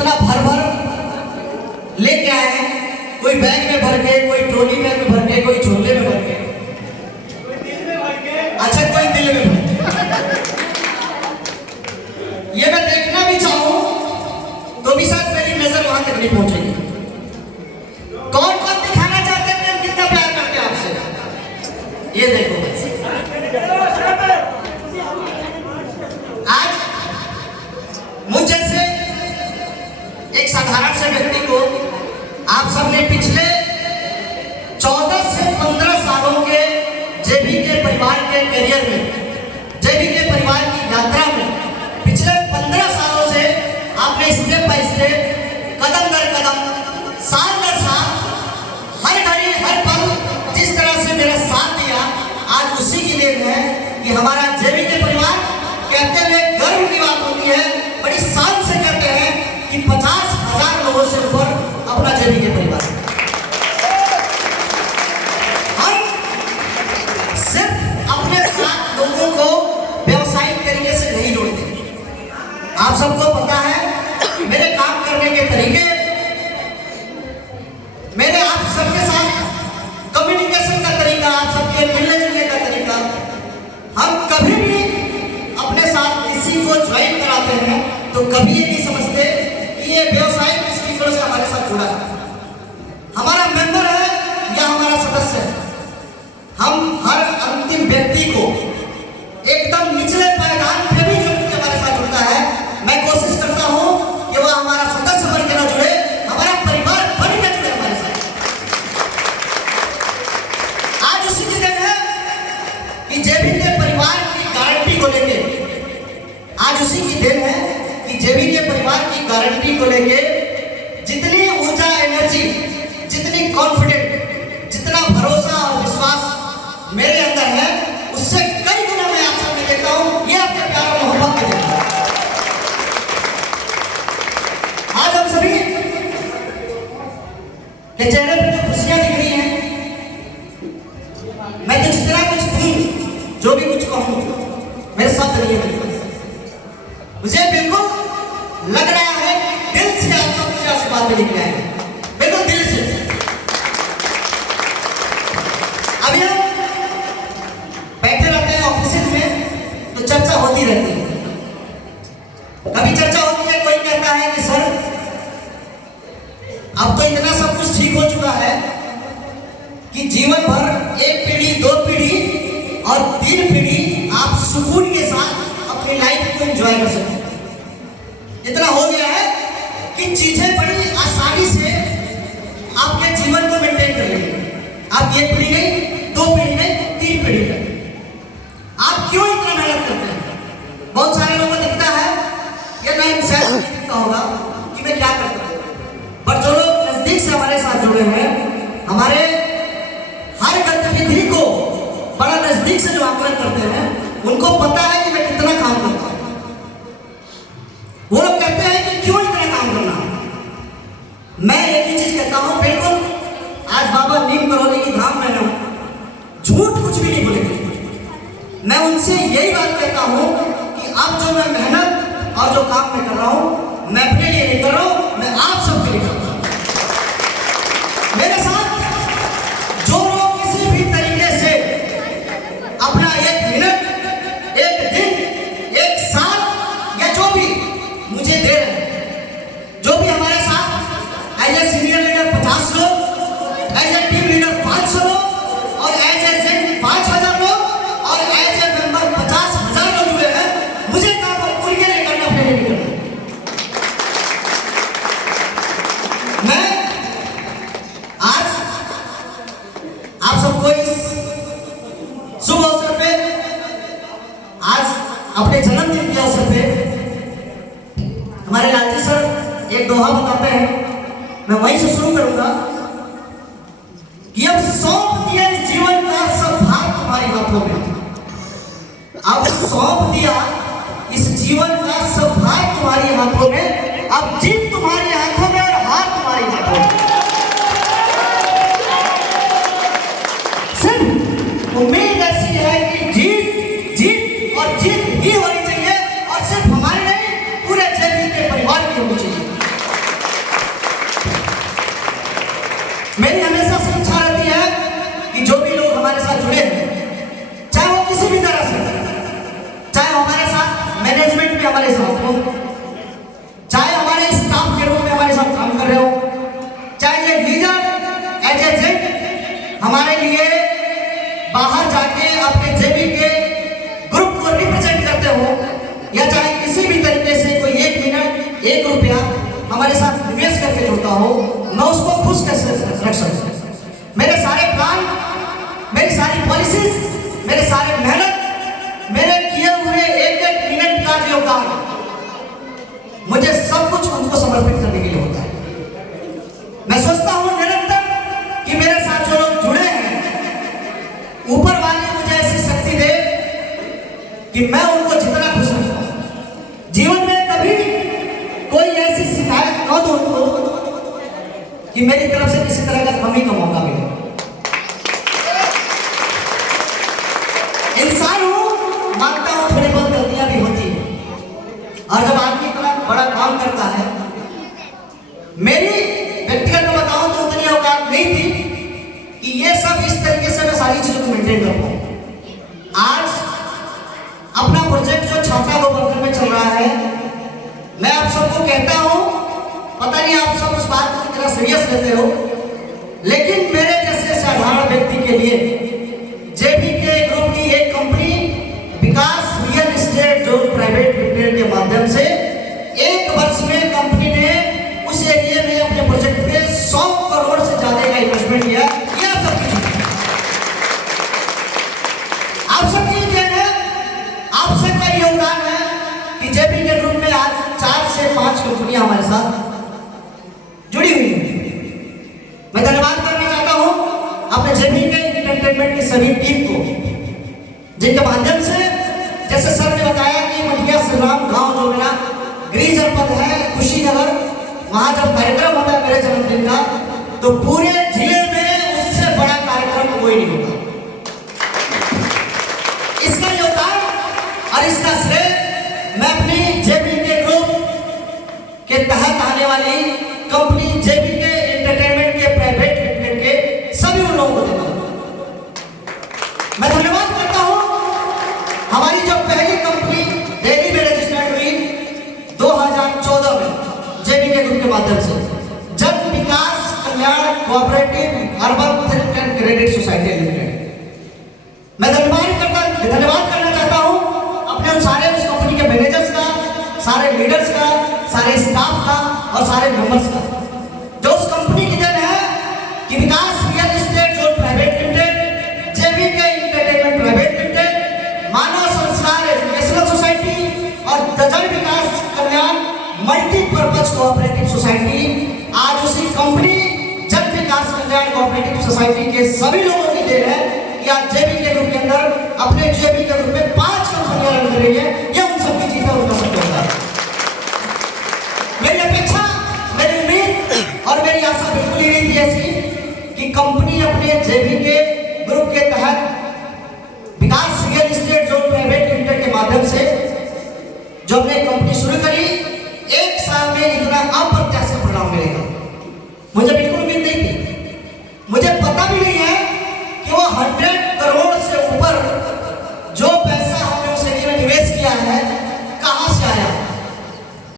इतना भर भर लेके आए हैं, कोई बैग में भर के, कोई ट्रॉली बैग में भर के, कोई झोले में भर के, कोई दिल में भर के, अच्छा कोई दिल में भर के। ये मैं देखना भी चाहूं तो भी शायद मेरी नजर वहां तक नहीं पहुंचेगी। कौन कौन दिखाना चाहते हैं कि हम कितना प्यार करते हैं आपसे? ये देखो, आज मुझ जैसे एक साधारण से व्यक्ति को आप सबने पिछले 14 से 15 सालों के जेबी के परिवार के करियर में, जेबी के परिवार की यात्रा में, पिछले 15 सालों से आपने स्टेप बाय स्टेप, कदम दर कदम, साल दर साल, हर घड़ी हर पल जिस तरह से मेरा साथ दिया, आज उसी की देन है कि हमारा जेबी के परिवार, कहते हुए गर्व की बात होती है, बड़ी शान से कहते हैं कि 50,000 लोगों से ऊपर अपना जेबी के परिवार। हम सिर्फ अपने साथ लोगों को व्यवसायिक तरीके से नहीं जोड़ते। आप सबको पता है मेरे काम करने के तरीके, मेरे आप सबके साथ कम्युनिकेशन का तरीका, आप सबके मिलने जुलने का तरीका, हम कभी भी अपने साथ किसी को ज्वाइन कराते हैं तो कभी ये नहीं समझते कि ये व्यवसायिक दृष्टिकोण से हमारे साथ जुड़ा है, हमारा मेंबर है या हमारा सदस्य है। हम हर अंतिम व्यक्ति को एकदम निचले पायदान पे भी जो हमारे साथ जुड़ता है, मैं कोशिश करता हूं कि वह हमारा सदस्य बन के ना जुड़े, हमारा परिवार बन के जुड़े हमारे साथ। आज उसी की दिन है कि जेबी के परिवार की गारंटी को लेके, आज उसी की दिन है कि जेबी के परिवार की गारंटी को लेके जितनी ऊर्जा, एनर्जी, जितनी कॉन्फिडेंट, जितना भरोसा और विश्वास मेरे अंदर है, उससे कई गुना मैं आप सबको देखता हूं। ये आपके प्यार और मोहब्बत के देखता हूं। आज हम सभी के चेहरे पे जो खुशियां दिख रही हैं, मैं तो जितना कुछ हूं, जो भी कुछ कहूं, मेरे साथ नहीं है। मुझे बिल्कुल लग रहा है दिल से आप सब कुछ आशीर्वाद में निकले हैं, बिल्कुल दिल से। अभी हम बैठे रहते हैं ऑफिस में तो चर्चा होती रहती है। कभी चर्चा होती है, कोई कहता है कि सर अब तो इतना सब कुछ ठीक हो चुका है कि जीवन भर 1 पीढ़ी, 2 पीढ़ी और 3 पीढ़ी आप सुकून के साथ अपनी लाइफ को एंजॉय कर सकते हैं। इतना हो गया है कि चीजें बड़ी आसानी से आपके जीवन को मेंटेन कर लेंगे। आप 1 पीढ़ी नहीं, 2 पीढ़ी नहीं, 3 पीढ़ी नहीं। आप क्यों इतना मेहनत करते हैं? बहुत सारे लोगों को दिखता है या नहीं शायद दिखता होगा कि मैं क्या करता हूं, पर जो लोग नजदीक से हमारे साथ जुड़े हैं, हमारे हर गतिविधि को बड़ा नजदीक से जो आकलन करते हैं, उनको पता है कि मैं कितना काम करता हूं। वो लोग कहते हैं कि क्यों इतना काम करना? मैं एक ही चीज कहता हूं, बिल्कुल आज बाबा नीम करौली की धाम में हूं, झूठ कुछ भी नहीं बोलेंगे। मैं उनसे यही बात कहता हूं कि अब जो मैं मेहनत और जो काम मैं कर रहा हूं, मैं अपने लिए नहीं कर रहा हूं, मैं आप सबके लिए कर रहा हूं। मेरे साथ जो लोग किसी भी तरीके से अपना 1 मिनट, 1 दिन, 1 साल या जो भी मुझे दे रहे हैं, जो भी हमारे साथ एज ए सीनियर लीडर 50 लोग, एज ए टीम लीडर 500 लोग और एज एजेंट 5,000 लोग और एज ए मेंबर 50,000 लोग जुड़े हैं, मुझे काम पूरी के लिए करना, अपने लिए करना। मैं आज आप सबको इस शुभ अवसर पे, आज अपने जन्मदिन के अवसर पे, हमारे लालजी सर एक दोहा बताते हैं, मैं वहीं से शुरू करूंगा कि अब सौंप दिया जीवन का सब भार तुम्हारे हाथों में। अब सौंप दिया इस जीवन का सब भार तुम्हारे हाथों में, अब जीत तुम्हारे हाथों में और हार तुम्हारे हाथों में। सिर्फ उम्मीद ऐसी है कि जीत जीत और जीत ही होनी चाहिए, और सिर्फ हमारी नहीं, पूरे जेबी के परिवार की होनी चाहिए। बाहर जाके अपने जेबी के ग्रुप को रिप्रेजेंट करते हो या चाहे किसी भी तरीके से कोई 1 मिनट 1 रुपया हमारे साथ निवेश करके जुड़ता हो, मैं उसको खुश कैसे रख सकूं? मेरे सारे प्लान, मेरी सारी पॉलिसीज, मेरे सारे मेहनत, मेरे किए हुए 1-1 मिनट का जो योगदान, मुझे सब कुछ उनको समर्पित करने के लिए होता है। मैं सोचता हूं निरंतर कि मेरे साथ जो लोग जुड़े हैं, ऊपर वाले मुझे ऐसी शक्ति दे कि मैं उनको जितना खुश रखूं। जीवन में कभी कोई ऐसी शिकायत न दो उनको कि मेरी तरफ से किसी तरह का कमी का मौका मिले। इंसान हूं, मानता हूं थोड़ी बहुत गलतियां भी होती है, और जब आदमी इतना बड़ा काम करता है, मेरी व्यक्तिगत में बताऊं तो उतनी औकात नहीं थी कि ये सब इस तरीके से मैं सारी चीजों को मेंटेन कर पाऊं। आज अपना प्रोजेक्ट जो छात्रा गोवर्धन में चल रहा है, मैं आप सबको कहता हूं, पता नहीं आप सब उस बात को कितना सीरियस लेते हो, लेकिन मेरे जैसे साधारण व्यक्ति के लिए जेबी के ग्रुप की एक कंपनी विकास रियल एस्टेट जो प्राइवेट लिमिटेड के माध्यम से 1 वर्ष में कंपनी ने उस एरिया में अपने प्रोजेक्ट पे 100 करोड़ से ज्यादा का इन्वेस्टमेंट किया। ये आप सबकी देन है, आप सबका योगदान है कि जेबी के ग्रुप में आज 4 से 5 कंपनियां हमारे साथ जुड़ी हुई है। मैं धन्यवाद करना चाहता हूं अपने जेबी के एंटरटेनमेंट की सभी टीम को, जिनके माध्यम से, जैसे सर ने बताया कि मटिया श्रीराम गांव जो मेरा गृह जनपद है कुशीनगर, वहां जब कार्यक्रम होता है मेरे जन्मदिन का, तो पूरे जिले में उससे बड़ा कार्यक्रम कोई नहीं होता। इसका योगदान और इसका श्रेय मैं अपनी जेबी के ग्रुप के तहत आने वाली कंपनी जेबी के एंटरटेनमेंट के प्राइवेट लिमिटेड के सभी उन लोगों को देता हूं। मैं धन्यवाद करता हूं हमारी जो पहली कंपनी दिल्ली में रजिस्टर्ड हुई 2014 में जेबी के ग्रुप के माध्यम से, Jan Vikas Kalyan cooperative urban thrift and credit society limited. मैं धन्यवाद करना चाहता हूं अपने उन सारे उस कंपनी के मैनेजर्स का, सारे लीडर्स का, सारे स्टाफ का और सारे मेंबर्स का, जो उस कंपनी की देन है कि विकास रियल एस्टेट जो प्राइवेट लिमिटेड, जेबी के एंटरटेनमेंट प्राइवेट लिमिटेड, मानव संस्कार एजुकेशनल सोसाइटी और दजन विकास कल्याण मल्टीपर्पज कोऑपरेटिव सोसाइटी, आज उसी कंपनी जन विकास कल्याण कोऑपरेटिव सोसाइटी के सभी लोगों की देन है कि आज जेबी के ग्रुप के अंदर, अपने जेबी के ग्रुप में 5 कंपनियां रन कर रही है। ये उन सबकी चीज है, उनका सब होता है। मेरी अपेक्षा, मेरी उम्मीद और मेरी आशा बिल्कुल ही नहीं थी ऐसी कि कंपनी अपने जेबी के ग्रुप के तहत विकास रियल एस्टेट जो प्राइवेट लिमिटेड के माध्यम से जो हमने कंपनी शुरू करी, 1 साल में इतना अप्रत्याशित परिणाम मिलेगा, मुझे बिल्कुल उम्मीद नहीं थी। मुझे पता भी नहीं है कि वो 100 करोड़ से ऊपर जो पैसा हमने उस एरिया में निवेश किया है,